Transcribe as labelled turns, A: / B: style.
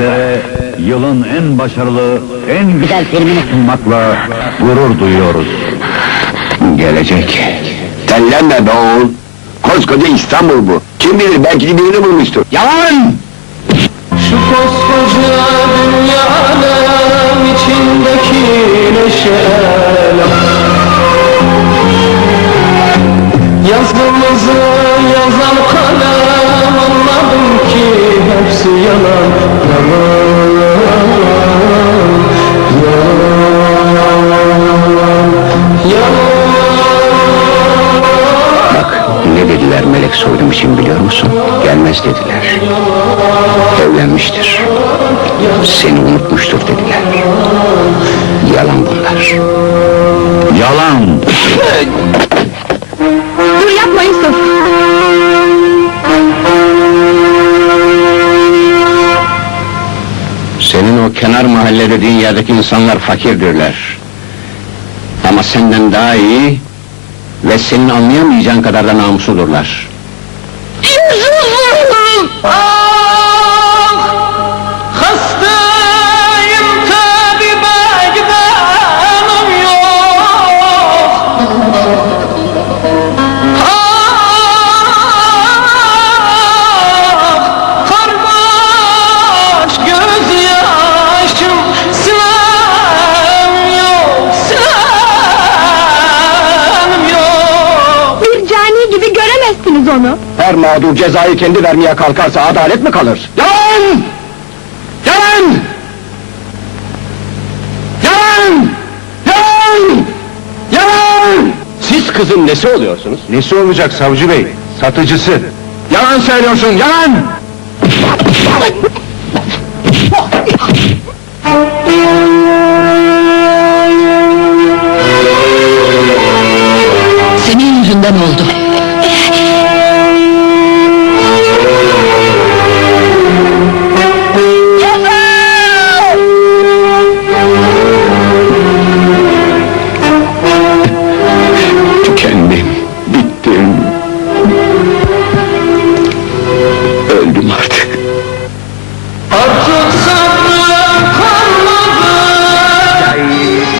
A: sizlere yılın en başarılı, en
B: Güzel filmini
A: sunmakla gurur duyuyoruz.
C: Gelecek. Tellenme be oğul. Koskoca İstanbul bu. Kim bilir belki de birini bulmuştur. Yalan!
D: Şu koskoca dünya alem içindeki neşeler Yazımızı yazan kalem anladım ki hepsi
C: ne dediler Melek Soylu için biliyor musun? Gelmez dediler. Evlenmiştir. Seni unutmuştur dediler. Yalan bunlar.
A: Yalan!
B: Dur yapma Yusuf!
C: Senin o kenar mahalle dediğin yerdeki insanlar fakirdirler. Ama senden daha iyi ve senin anlayamayacağın kadar da namusludurlar.
B: Onu!
C: Her mağdur cezayı kendi vermeye kalkarsa adalet mi kalır? Yalan! Yalan! Yalan! Yalan! Yalan! Siz kızın nesi oluyorsunuz?
A: Nesi olacak savcı bey? Satıcısı.
C: Yalan söylüyorsun, yalan!
B: Senin yüzünden oldu.